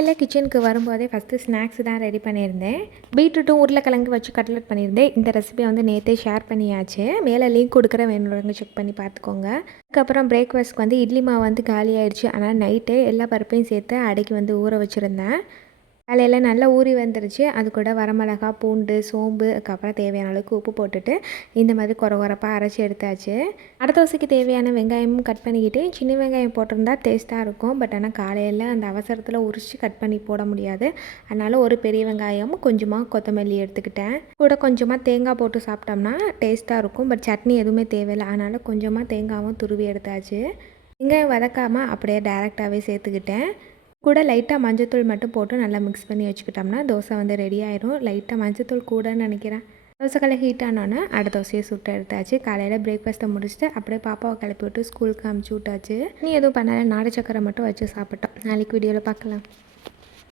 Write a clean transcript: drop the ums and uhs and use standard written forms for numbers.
காலையில் கிச்சனுக்கு வரும்போதே ஃபஸ்ட்டு ஸ்நாக்ஸ் தான் ரெடி பண்ணியிருந்தேன். பீட்ரூட்டும் உருளைக்கிழங்கு வச்சு கட்லெட் பண்ணியிருந்தேன். இந்த ரெசிபியை வந்து நேற்றே ஷேர் பண்ணியாச்சு. மேலே லிங்க் கொடுக்குறேன், வேணுறவங்க செக் பண்ணி பார்த்துக்கோங்க. அதுக்கப்புறம் பிரேக்ஃபாஸ்ட்க்கு வந்து இட்லி மாவு வந்து காலி ஆயிடுச்சு. ஆனால் நைட்டே எல்லா பருப்பையும் சேர்த்து அடைக்கி வந்து ஊற வச்சுருந்தேன். காலையில் நல்லா ஊறி வந்துருச்சு. அது கூட வரமிளகா, பூண்டு, சோம்பு, அதுக்கப்புறம் தேவையான அளவுக்கு உப்பு போட்டுட்டு இந்த மாதிரி கொரப்பாக அரைச்சி எடுத்தாச்சு. அடை தோசைக்கு தேவையான வெங்காயமும் கட் பண்ணிக்கிட்டு சின்ன வெங்காயம் போட்டிருந்தா டேஸ்ட்டாக இருக்கும். பட் ஆனால் காலையில் அந்த அவசரத்தில் உரித்து கட் பண்ணி போட முடியாது. அதனால் ஒரு பெரிய வெங்காயமும் கொஞ்சமாக கொத்தமல்லி எடுத்துக்கிட்டேன். கூட கொஞ்சமாக தேங்காய் போட்டு சாப்பிட்டோம்னா டேஸ்ட்டாக இருக்கும். பட் சட்னி எதுவுமே தேவையில்லை. அதனால் கொஞ்சமாக தேங்காயும் துருவி எடுத்தாச்சு. வெங்காயம் வதக்காமல் அப்படியே டைரெக்டாகவே சேர்த்துக்கிட்டேன். கூட லைட்டாக மஞ்சத்தூள் மட்டும் போட்டு நல்லா மிக்ஸ் பண்ணி வச்சுக்கிட்டோம்னா தோசை வந்து ரெடி ஆயிடும். லைட்டாக மஞ்சத்தூள் கூடன்னு நினைக்கிறேன். தோசைக்கல்லை ஹீட் ஆனோன்னே அடை தோசையை சுட்டு எடுத்தாச்சு. காலையில் பிரேக்ஃபாஸ்ட்டை முடிச்சுட்டு அப்படியே பாப்பாவை கிளப்பி விட்டு ஸ்கூலுக்கு அமுச்சு விட்டாச்சு. நீ எதுவும் பண்ணாலும் நாடு சக்கரை மட்டும் வச்சு சாப்பிட்டோம். நாளைக்கு வீடியோவில் பார்க்கலாம்.